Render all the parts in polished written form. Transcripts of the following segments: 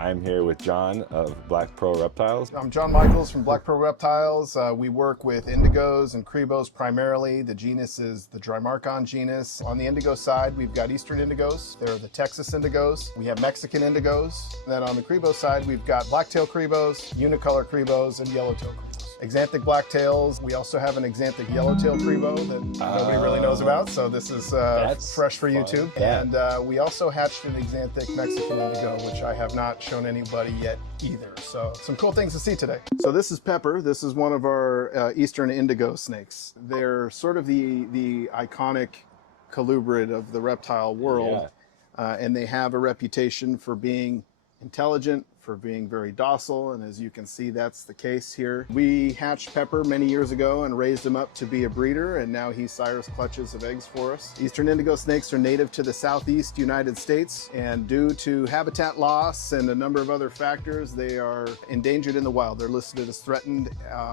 I'm here with John of Black Pearl Reptiles. I'm John Michaels from Black Pearl Reptiles. We work with indigos and cribos primarily. The genus is the Drymarchon genus. On the indigo side, we've got Eastern indigos. They're the Texas indigos. We have Mexican indigos. And then on the cribo side, we've got Blacktail Cribos, Unicolor Cribos, and Yellowtail Cribos. Axanthic blacktails. We also have an Axanthic Yellowtail Cribo that nobody really knows about, so this is fresh for YouTube. Yeah. And we also hatched an Axanthic Mexican indigo, which I have not shown anybody yet either. So some cool things to see today. So this is Pepper. This is one of our Eastern indigo snakes. They're sort of the iconic colubrid of the reptile world, and they have a reputation for being intelligent, for being very docile, and as you can see, that's the case here. We hatched Pepper many years ago and raised him up to be a breeder, and now he sires clutches of eggs for us. Eastern indigo snakes are native to the southeast United States, and due to habitat loss and a number of other factors, they are endangered in the wild. They're listed as threatened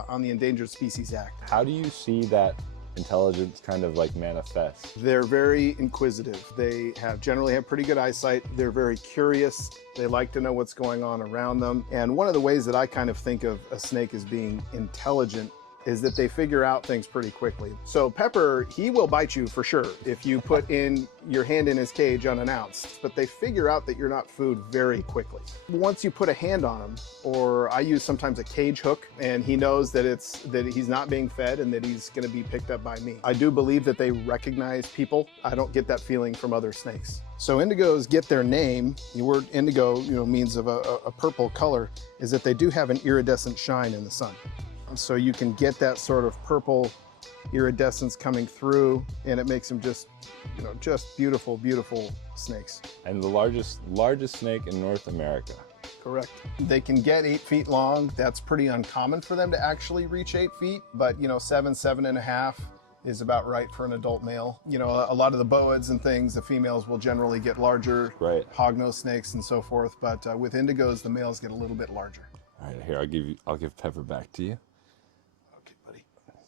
on the Endangered Species Act. How do you see that intelligence kind of like manifest? They're very inquisitive. They generally have pretty good eyesight. They're very curious. They like to know what's going on around them. And one of the ways that I kind of think of a snake as being intelligent is that they figure out things pretty quickly. So Pepper, he will bite you for sure if you put in your hand in his cage unannounced, but they figure out that you're not food very quickly. Once you put a hand on him, or I use sometimes a cage hook, and he knows that he's not being fed and that he's gonna be picked up by me. I do believe that they recognize people. I don't get that feeling from other snakes. So indigos get their name. The word indigo, means of a purple color, is that they do have an iridescent shine in the sun. So you can get that sort of purple iridescence coming through, and it makes them just beautiful, beautiful snakes. And the largest snake in North America. Correct. They can get 8 feet long. That's pretty uncommon for them to actually reach 8 feet, but 7.5 is about right for an adult male. A lot of the boids and things, the females will generally get larger, right? Hognose snakes and so forth, but with indigos, the males get a little bit larger. All right, here, I'll give Pepper back to you.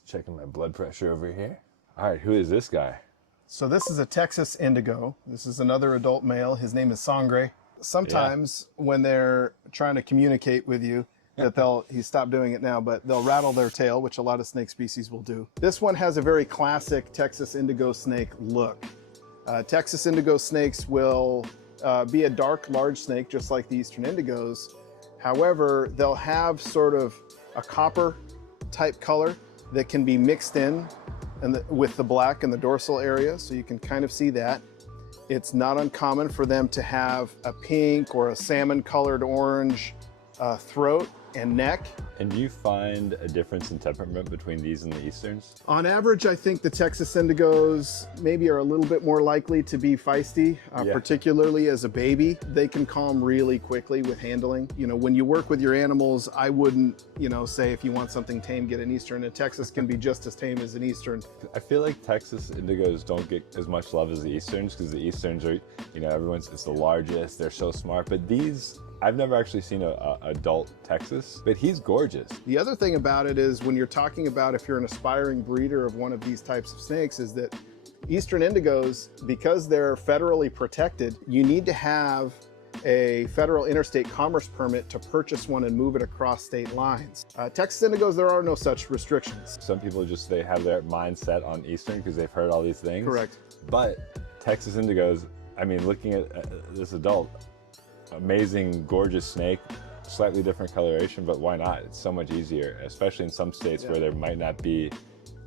Checking my blood pressure over here. All right, who is this guy? So this is a Texas indigo. This is another adult male. His name is Sangre. Sometimes when they're trying to communicate with you, he stopped doing it now, but they'll rattle their tail, which a lot of snake species will do. This one has a very classic Texas indigo snake look. Texas indigo snakes will be a dark, large snake, just like the Eastern indigos. However, they'll have sort of a copper type color that can be mixed in with the black in the dorsal area, so you can kind of see that. It's not uncommon for them to have a pink or a salmon colored orange throat and neck. And do you find a difference in temperament between these and the Easterns? On average, I think the Texas indigos maybe are a little bit more likely to be feisty, particularly as a baby. They can calm really quickly with handling. When you work with your animals, I wouldn't, say if you want something tame, get an Eastern. A Texas can be just as tame as an Eastern. I feel like Texas indigos don't get as much love as the Easterns, because the Easterns are, it's the largest, they're so smart, but these, I've never actually seen an adult Texas, but he's gorgeous. The other thing about it is when you're talking about if you're an aspiring breeder of one of these types of snakes is that Eastern indigos, because they're federally protected, you need to have a federal interstate commerce permit to purchase one and move it across state lines. Texas indigos, there are no such restrictions. Some people they have their mindset on Eastern because they've heard all these things. Correct. But Texas indigos, looking at this adult, amazing, gorgeous snake, slightly different coloration, but why not? It's so much easier, especially in some states where there might not be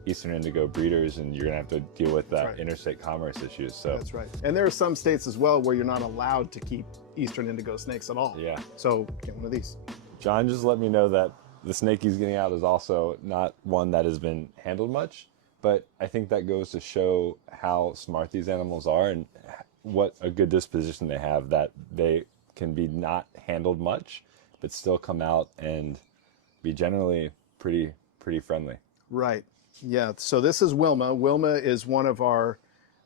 Eastern indigo breeders and you're gonna have to deal with that interstate commerce issues. So that's right. And there are some states as well where you're not allowed to keep Eastern indigo snakes at all. Yeah. So get one of these. John just let me know that the snake he's getting out is also not one that has been handled much, but I think that goes to show how smart these animals are and what a good disposition they have, that they can be not handled much, but still come out and be generally pretty friendly. Right. Yeah. So this is Wilma. Wilma is one of our,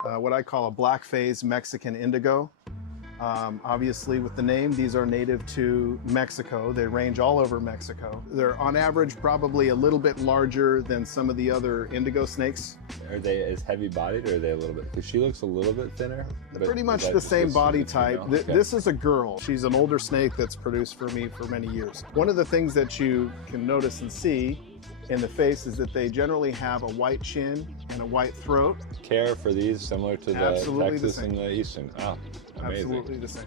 what I call a black phase Mexican indigo. Obviously, with the name, these are native to Mexico. They range all over Mexico. They're on average probably a little bit larger than some of the other indigo snakes. Are they as heavy bodied, or are they a little bit, because she looks a little bit thinner? Pretty much the same body type. Okay. This is a girl. She's an older snake that's produced for me for many years. One of the things that you can notice and see in the face is that they generally have a white chin and a white throat. Care for these similar to the Absolutely Texas the same. and the Eastern. Oh, amazing. Absolutely the same.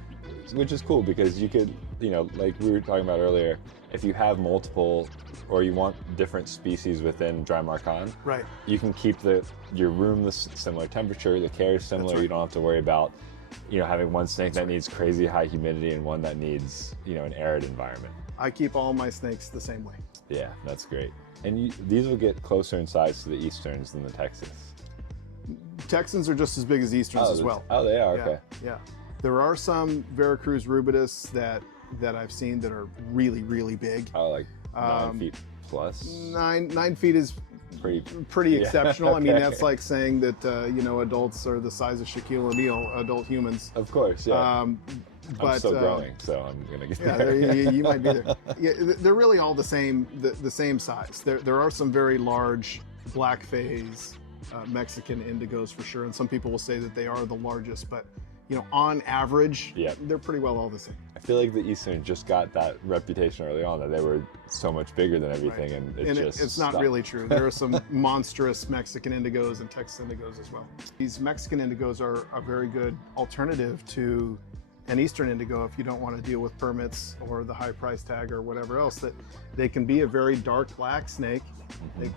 Which is cool because you could, you know, like we were talking about earlier, if you have multiple or you want different species within Drymarchon, Right. you can keep your room the similar temperature, the care is similar. Right. You don't have to worry about, you know, having one snake that needs crazy high humidity and one that needs, you know, an arid environment. I keep all my snakes the same way. Yeah, that's great. And these will get closer in size to the Easterns than the Texas. Texans are just as big as Easterns as well. Oh, they are, Yeah, okay. yeah. There are some Veracruz rubidus that I've seen that are really, really big. Oh, like 9 feet plus? 9 feet is pretty Yeah, exceptional. I mean, okay. that's like saying that, you know, adults are the size of Shaquille O'Neal, adult humans. Of course, yeah. But, I'm still growing, so I'm gonna get Yeah, there. you might be there. Yeah, they're really all the same size. There are some very large black phase Mexican indigos for sure, and some people will say that they are the largest, but you know, on average, Yep. they're pretty well all the same. I feel like the Eastern just got that reputation early on that they were so much bigger than everything, Right. and And it's not stopped. really true. There are some monstrous Mexican indigos and Texas indigos as well. These Mexican indigos are a very good alternative to an Eastern indigo if you don't want to deal with permits or the high price tag or whatever else. That they can be a very dark black snake.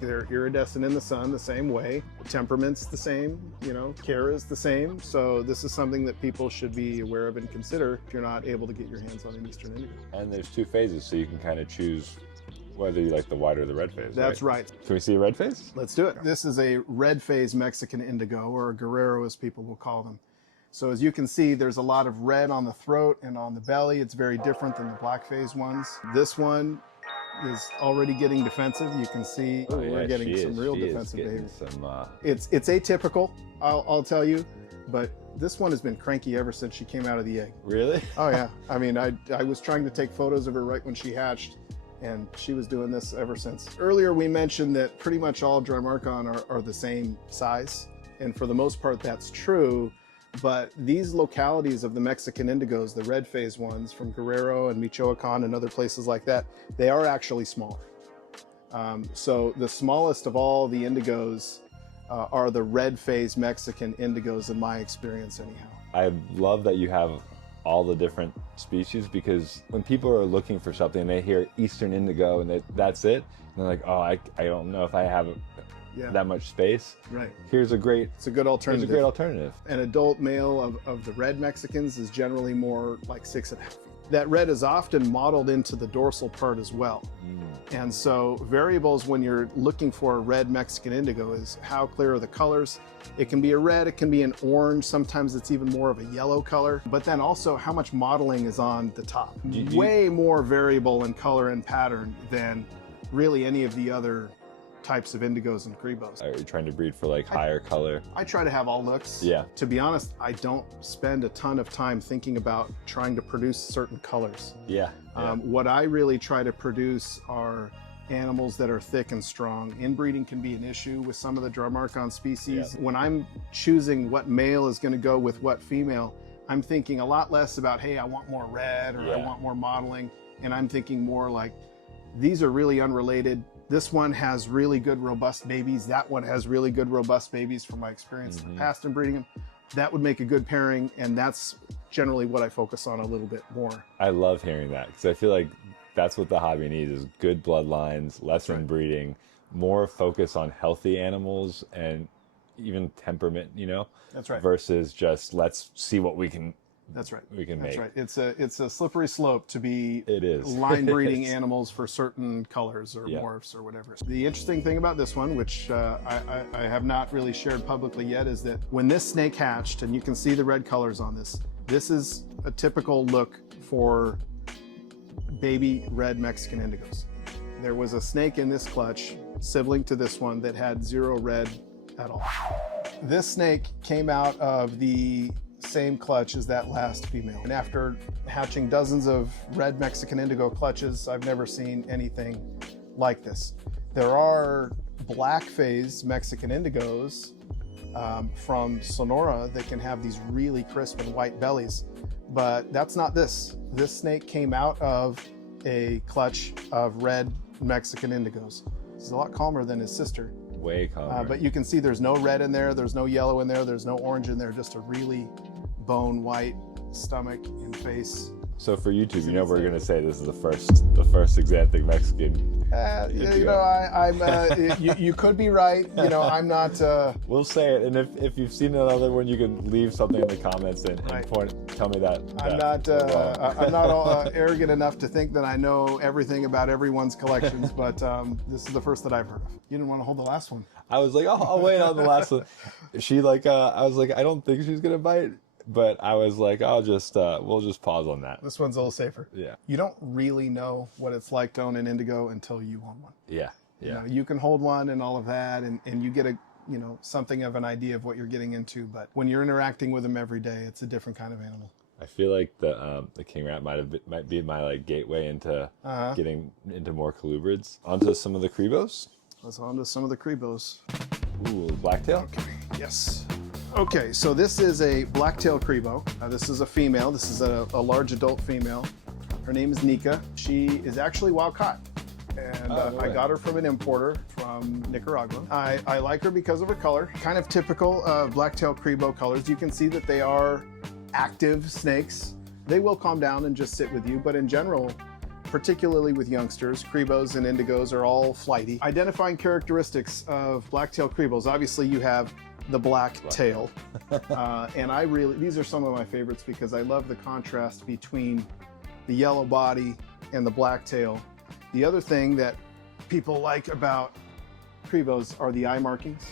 They're iridescent in the sun the same way. Temperament's the same, you know, care is the same. So this is something that people should be aware of and consider if you're not able to get your hands on an Eastern indigo. And there's 2 phases, so you can kind of choose whether you like the white or the red phase. That's right. Can we see a red phase? Let's do it. This is a red phase Mexican indigo, or a guerrero as people will call them. So as you can see, there's a lot of red on the throat and on the belly. It's very different than the black phase ones. This one is already getting defensive. You can see we're getting some real defensive behavior. It's atypical, I'll tell you, but this one has been cranky ever since she came out of the egg. Really? Oh yeah. I mean, I was trying to take photos of her right when she hatched, and she was doing this ever since. Earlier we mentioned that pretty much all Drymarchon are the same size, and for the most part that's true. But these localities of the Mexican indigos, the red phase ones from Guerrero and Michoacan and other places like that, they are actually smaller. So the smallest of all the indigos are the red phase Mexican indigos in my experience anyhow. I love that you have all the different species, because when people are looking for something, they hear Eastern indigo and that's it. And they're like, oh, I don't know if I have that much space. Right. It's a great alternative. An adult male of the red Mexicans is generally more like 6.5 feet. That red is often mottled into the dorsal part as well. And so variables when you're looking for a red Mexican indigo is how clear are the colors. It can be a red, it can be an orange, sometimes it's even more of a yellow color, but then also how much mottling is on the top. Way more variable in color and pattern than really any of the other types of indigos and cribos. Are you trying to breed for like higher color? I try to have all looks. Yeah. To be honest, I don't spend a ton of time thinking about trying to produce certain colors. Yeah. What I really try to produce are animals that are thick and strong. Inbreeding can be an issue with some of the Drymarchon species. When I'm choosing what male is going to go with what female, I'm thinking a lot less about, hey, I want more red or I want more modeling. And I'm thinking more like, these are really unrelated. This one has really good, robust babies. That one has really good, robust babies from my experience in the past in breeding them. That would make a good pairing, and that's generally what I focus on a little bit more. I love hearing that, because I feel like that's what the hobby needs, is good bloodlines, less inbreeding, more focus on healthy animals and even temperament, you know? That's right. Versus just let's see what we can That's right. We can That's make. right. It's a slippery slope to be line It breeding is. animals for certain colors or morphs or whatever. The interesting thing about this one, which I have not really shared publicly yet, is that when this snake hatched, and you can see the red colors on this, this is a typical look for baby red Mexican indigos. There was a snake in this clutch, sibling to this one, that had 0 red at all. This snake came out of the same clutch as that last female. And after hatching dozens of red Mexican indigo clutches, I've never seen anything like this. There are black phase Mexican indigos from Sonora that can have these really crisp and white bellies, but that's not this. This snake came out of a clutch of red Mexican indigos. He's a lot calmer than his sister. Way calmer. But you can see there's no red in there, there's no yellow in there, there's no orange in there, just a really bone white stomach and face. So for YouTube, you know we're gonna say this is the first Axanthic Mexican. You know, you could be right. You know, I'm not. We'll say it, and if you've seen another one, you can leave something in the comments and tell me that. I'm not arrogant enough to think that I know everything about everyone's collections, but this is the first that I've heard of. You didn't want to hold the last one. I was like, I'll wait on the last one. She like, I was like, I don't think she's gonna bite. But I was like, we'll just pause on that. This one's a little safer. Yeah. You don't really know what it's like to own an indigo until you own one. Yeah. Yeah. You know, you can hold one and all of that, and you get something of an idea of what you're getting into. But when you're interacting with them every day, it's a different kind of animal. I feel like the king rat might be my like gateway into getting into more colubrids. Onto some of the Cribos. Let's on to some of the Cribos. Ooh, blacktail. Okay. Yes. Okay, so this is a blacktail Cribo. This is a female. This is a large adult female. Her name is Nika. She is actually wild caught. And I got her from an importer from Nicaragua. I like her because of her color. Kind of typical blacktail Cribo colors. You can see that they are active snakes. They will calm down and just sit with you, but in general, particularly with youngsters, Cribos and indigos are all flighty. Identifying characteristics of blacktail Cribos. Obviously you have the black tail. And these are some of my favorites because I love the contrast between the yellow body and the black tail. The other thing that people like about Cribos are the eye markings,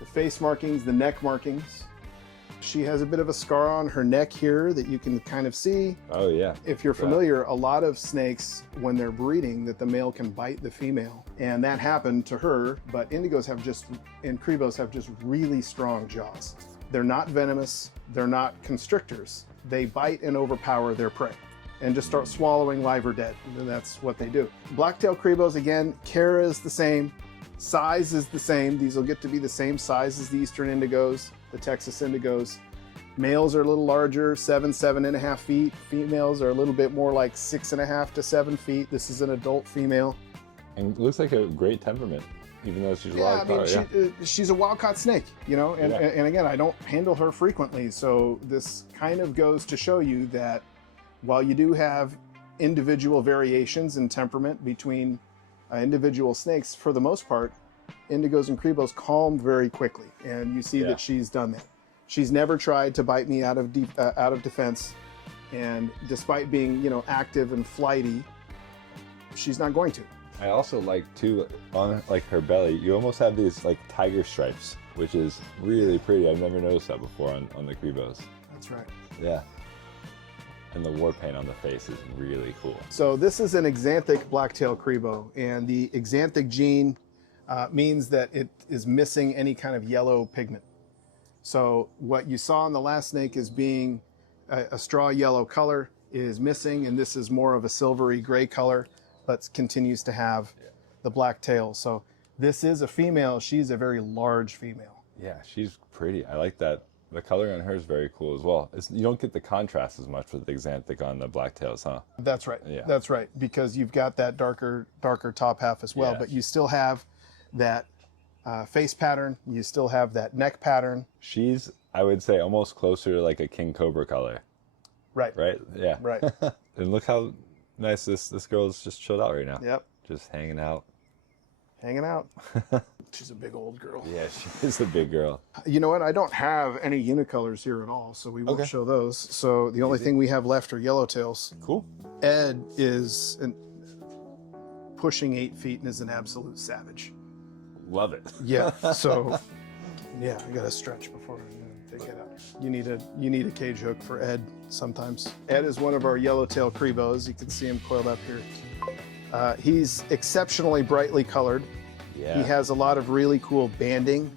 the face markings, the neck markings. She has a bit of a scar on her neck here that you can kind of see. Oh yeah. If you're familiar, a lot of snakes, when they're breeding, that the male can bite the female. And that happened to her, but indigos and Cribos have just really strong jaws. They're not venomous, they're not constrictors. They bite and overpower their prey and just start swallowing live or dead. And that's what they do. Blacktail Cribos, again, care is the same, size is the same. These will get to be the same size as the Eastern indigos, the Texas indigos. Males are a little larger, 7.5 feet. Females are a little bit more like 6.5 to 7 feet. This is an adult female. And looks like a great temperament, even though she's a wild caught. She's a wild caught snake, you know, and again, I don't handle her frequently. So this kind of goes to show you that while you do have individual variations in temperament between individual snakes, for the most part, indigos and Cribos calm very quickly. And you see that she's done that. She's never tried to bite me out of defense. And despite being, you know, active and flighty, she's not going to. I also like too, on like her belly, you almost have these like tiger stripes, which is really pretty. I've never noticed that before on the Cribos. That's right. Yeah. And the war paint on the face is really cool. So this is an Axanthic blacktail Cribo, and the Axanthic gene means that it is missing any kind of yellow pigment. So what you saw in the last snake as being a straw yellow color is missing, and this is more of a silvery gray color, but continues to have the black tail. So this is a female. She's a very large female. Yeah, she's pretty. I like that. The color on her is very cool as well. You don't get the contrast as much with the Axanthic on the blacktails, huh? That's right. Yeah. That's right, because you've got that darker top half as well, Yeah. but you still have that face pattern. You still have that neck pattern. She's, I would say, almost closer to like a king cobra color. Right. Right? Yeah. Right. And look how nice this girl's just chilled out right now. Yep. Just hanging out. Hanging out. She's a big old girl. Yeah, she is a big girl. You know what? I don't have any unicolors here at all, so we won't show those. So the only thing we have left are yellowtails. Cool. Ed is pushing 8 feet and is an absolute savage. Love it. Yeah. So, yeah, I gotta stretch before they get out. You need a cage hook for Ed sometimes. Ed is one of our Yellowtail Cribos. You can see him coiled up here. He's exceptionally brightly colored. Yeah. He has a lot of really cool banding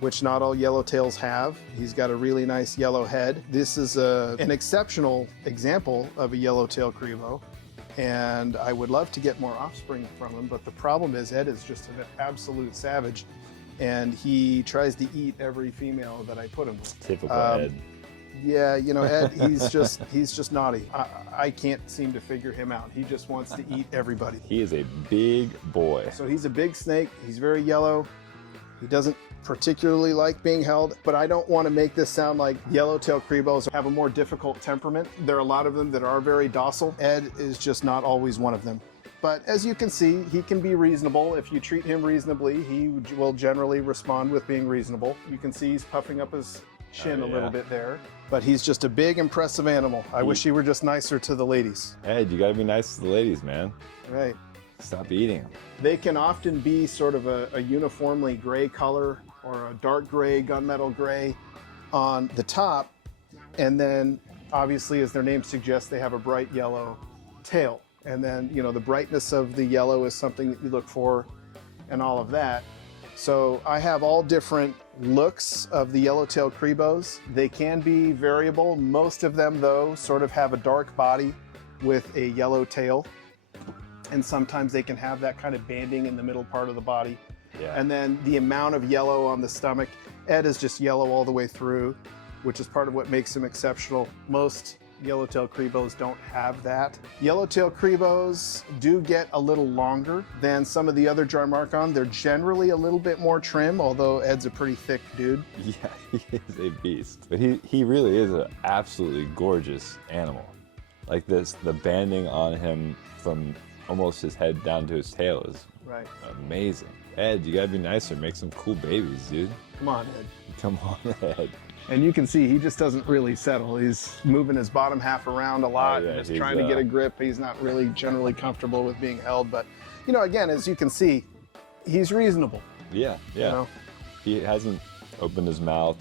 which not all yellowtails have. He's got a really nice yellow head. This is an exceptional example of a Yellowtail Cribo, and I would love to get more offspring from him, but the problem is Ed is just an absolute savage, and he tries to eat every female that I put him with. Typical Ed. Yeah, you know, Ed, he's just naughty. I can't seem to figure him out. He just wants to eat everybody. He is a big boy. So he's a big snake. He's very yellow. He doesn't particularly like being held, but I don't want to make this sound like Yellowtail Cribos have a more difficult temperament. There are a lot of them that are very docile. Ed is just not always one of them. But as you can see, he can be reasonable. If you treat him reasonably, he will generally respond with being reasonable. You can see he's puffing up his chin a little bit there. But he's just a big, impressive animal. I wish he were just nicer to the ladies. Ed, you gotta be nice to the ladies, man. Right. Stop eating them. They can often be sort of a uniformly gray color or a dark gray, gunmetal gray on the top. And then obviously, as their name suggests, they have a bright yellow tail. And then, you know, the brightness of the yellow is something that you look for and all of that. So I have all different looks of the Yellowtail Cribos. They can be variable. Most of them, though, sort of have a dark body with a yellow tail. And sometimes they can have that kind of banding in the middle part of the body. Yeah. And then the amount of yellow on the stomach. Ed is just yellow all the way through, which is part of what makes him exceptional. Most Yellowtail Cribos don't have that. Yellowtail Cribos do get a little longer than some of the other Drymarchon. They're generally a little bit more trim, although Ed's a pretty thick dude. Yeah, he is a beast. But he really is an absolutely gorgeous animal. Like this, the banding on him from almost his head down to his tail is amazing. Ed, you gotta be nicer. Make some cool babies, dude. Come on, Ed. Come on, Ed. And you can see he just doesn't really settle. He's moving his bottom half around a lot, just trying to get a grip. He's not really generally comfortable with being held. But, you know, again, as you can see, he's reasonable. Yeah, yeah. You know? He hasn't opened his mouth,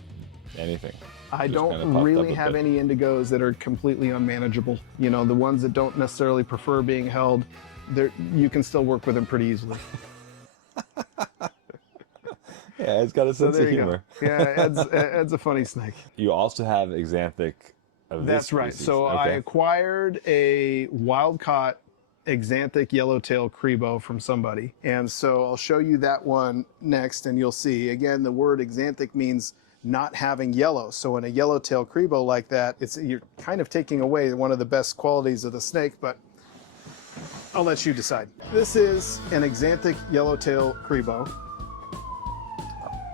anything. I don't really have any indigos that are completely unmanageable. You know, the ones that don't necessarily prefer being held, you can still work with them pretty easily. Yeah, Ed's got a sense of humor. Yeah, Ed's a funny snake. You also have Axanthic of this That's right. species. So I acquired a wild-caught Axanthic Yellowtail Cribo from somebody. And so I'll show you that one next, and you'll see. Again, the word Axanthic means not having yellow. So in a Yellowtail Cribo like that, you're kind of taking away one of the best qualities of the snake, but I'll let you decide. This is an Axanthic Yellowtail Cribo.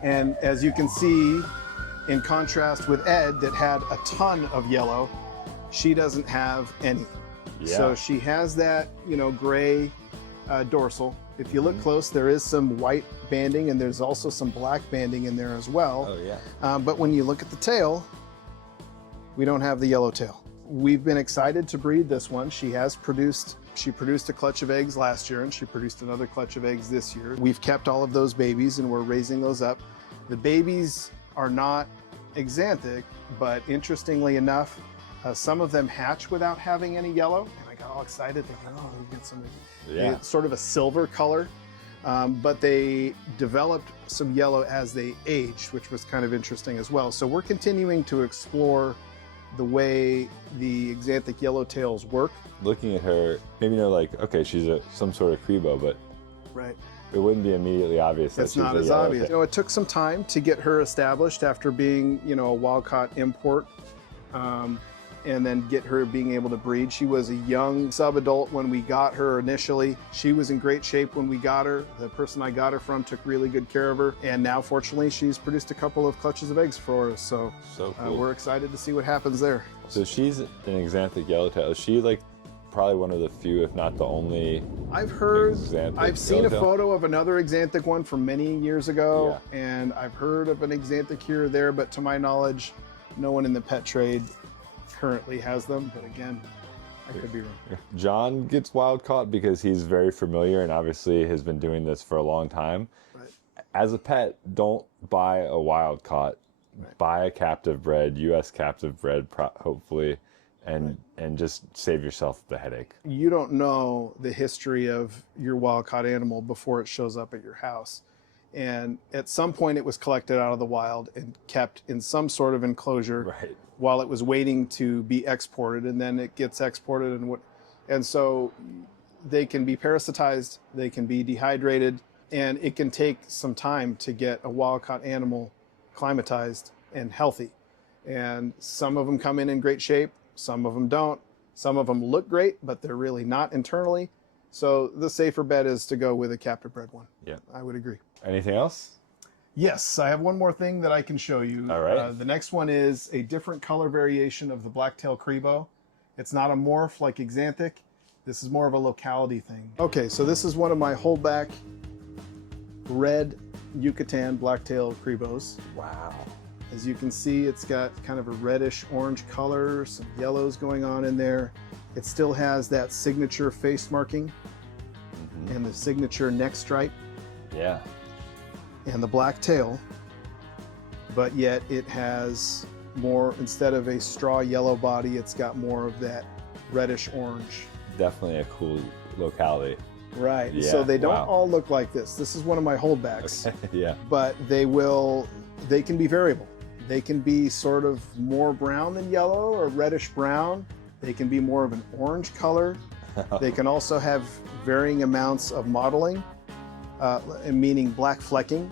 And as you can see, in contrast with Ed that had a ton of yellow, she doesn't have any. Yeah. So she has that, you know, gray dorsal. If you look close, there is some white banding and there's also some black banding in there as well. Oh, yeah. But when you look at the tail, we don't have the yellow tail. We've been excited to breed this one. She produced a clutch of eggs last year and she produced another clutch of eggs this year. We've kept all of those babies and we're raising those up. The babies are not Axanthic, but interestingly enough, some of them hatch without having any yellow. And I got all excited thinking, oh, we get some sort of a silver color. But they developed some yellow as they aged, which was kind of interesting as well. So we're continuing to explore the way the Axanthic yellowtails work. Looking at her, maybe know like, okay, she's some sort of Cribo, but it wouldn't be immediately obvious that it's she's not a as Yellowtail. obvious. You know, it took some time to get her established after being, you know, a wild-caught import, and then get her being able to breed. She was a young sub-adult when we got her initially. She was in great shape when we got her. The person I got her from took really good care of her, and now fortunately she's produced a couple of clutches of eggs for us. So cool. We're excited to see what happens there. So she's an Axanthic Yellowtail. Is she like probably one of the few, if not the only? I've seen Yellowtail? a photo of another Axanthic one from many years ago, and I've heard of an Axanthic here or there, but to my knowledge, no one in the pet trade currently has them. But again, I could be wrong. John gets wild caught because he's very familiar and obviously has been doing this for a long time. Right. As a pet, don't buy a wild caught. Right. Buy a captive bred, U.S. captive bred, hopefully, and just save yourself the headache. You don't know the history of your wild caught animal before it shows up at your house. And at some point it was collected out of the wild and kept in some sort of enclosure Right. while it was waiting to be exported, and then it gets exported and so they can be parasitized, they can be dehydrated, and it can take some time to get a wild-caught animal climatized and healthy. And some of them come in great shape, some of them don't. Some of them look great, but they're really not internally. So the safer bet is to go with a captive bred one. Yeah. I would agree. Anything else? Yes, I have one more thing that I can show you. All right. The next one is a different color variation of the Black-tailed Cribo. It's not a morph like Axanthic. This is more of a locality thing. Okay, so this is one of my holdback red Yucatan Black-tailed Cribos. Wow. As you can see, it's got kind of a reddish orange color, some yellows going on in there. It still has that signature face marking and the signature neck stripe Yeah. and the black tail, but yet it has more, instead of a straw yellow body, it's got more of that reddish orange. Definitely a cool locality. Right, Yeah, so they don't wow. all look like this. This is one of my holdbacks, Okay. Yeah. but they can be variable. They can be sort of more brown than yellow or reddish brown. They can be more of an orange color. They can also have varying amounts of mottling, meaning black flecking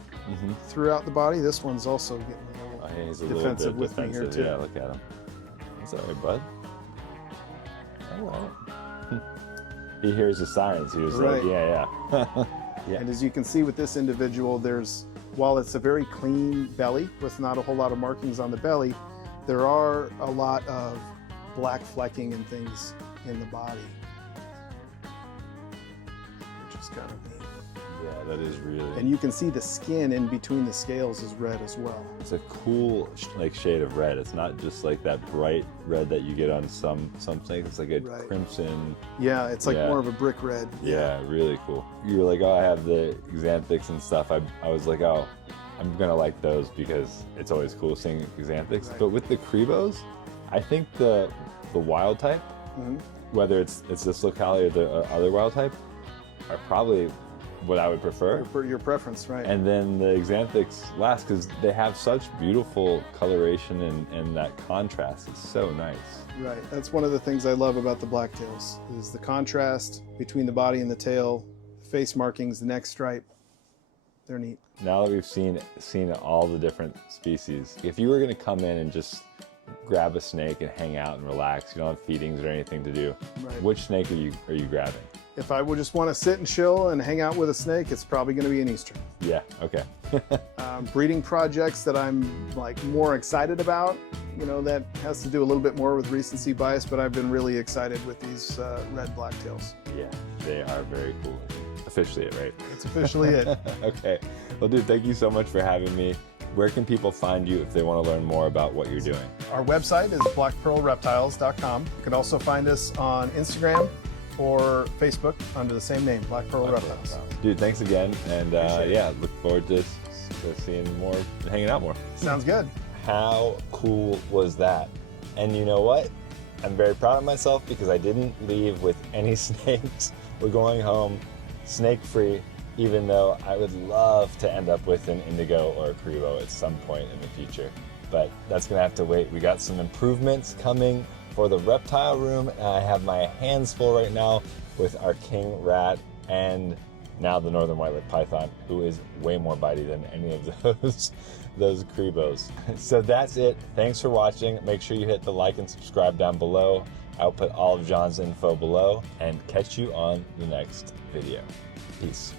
throughout the body. This one's also getting a little He's a defensive little bit with me here defensive. too. Yeah, look at him. That's all right, bud. All right. He hears the sirens. He was Right. like, yeah, yeah. Yeah. And as you can see with this individual, while it's a very clean belly with not a whole lot of markings on the belly, there are a lot of black flecking and things in the body, which is kind of neat. Yeah, that is really. And you can see the skin in between the scales is red as well. It's a cool shade of red. It's not just like that bright red that you get on some snakes. It's like a Right. crimson. Yeah, it's like Yeah. more of a brick red. Yeah, really cool. You were like, oh, I have the Axanthics and stuff. I was like, oh, I'm gonna like those because it's always cool seeing Axanthics. Right. But with the Cribos, I think the wild type, whether it's this locality or the other wild type, are probably what I would prefer. Your preference, right? And then the Axanthics last because they have such beautiful coloration and that contrast is so nice. Right. That's one of the things I love about the blacktails is the contrast between the body and the tail, face markings, the neck stripe. They're neat. Now that we've seen all the different species, if you were going to come in and just grab a snake and hang out and relax, you don't have feedings or anything to do, Right. which snake are you grabbing? If I would just want to sit and chill and hang out with a snake, it's probably going to be an Eastern. Yeah, okay. Breeding projects that I'm like more excited about, that has to do a little bit more with recency bias, but I've been really excited with these red blacktails. Yeah, they are very cool. Officially it, right? That's officially it. Okay. Well, dude, thank you so much for having me. Where can people find you if they want to learn more about what you're doing? Our website is blackpearlreptiles.com. You can also find us on Instagram or Facebook under the same name, Black Pearl Reptiles. Dude, thanks again. And yeah, look forward to seeing more, hanging out more. Sounds good. How cool was that? And you know what? I'm very proud of myself because I didn't leave with any snakes. We're going home snake-free, even though I would love to end up with an Indigo or a Cribo at some point in the future. But that's gonna have to wait. We got some improvements coming for the reptile room, and I have my hands full right now with our king rat and now the northern white-lipped python, who is way more bitey than any of those Cribos. So that's it. Thanks for watching. Make sure you hit the like and subscribe down below. I'll put all of John's info below and catch you on the next video. Peace.